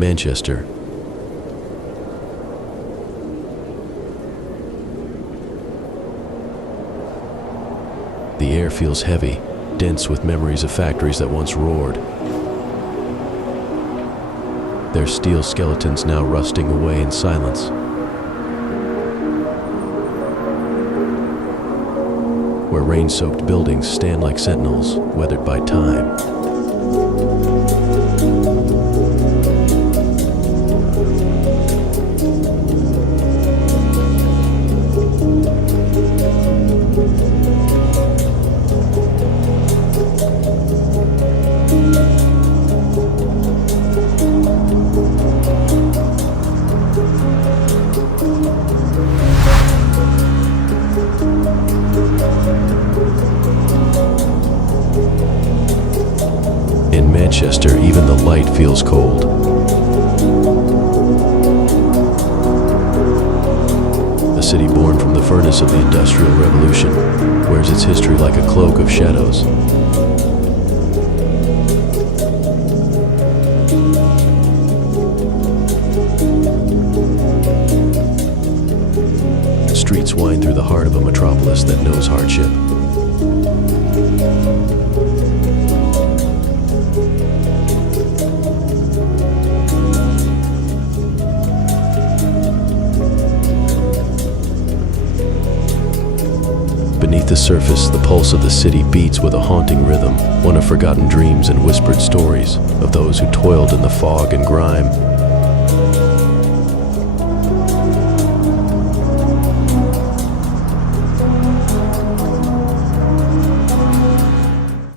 Manchester. The air feels heavy, dense with memories of factories that once roared. Their steel skeletons now rusting away in silence. Where rain-soaked buildings stand like sentinels, weathered by time. In Manchester, even the light feels cold. A city born from the furnace of the Industrial Revolution wears its history like a cloak of shadows. Streets wind through the heart of a metropolis that knows hardship. Beneath the surface, the pulse of the city beats with a haunting rhythm, one of forgotten dreams and whispered stories of those who toiled in the fog and grime,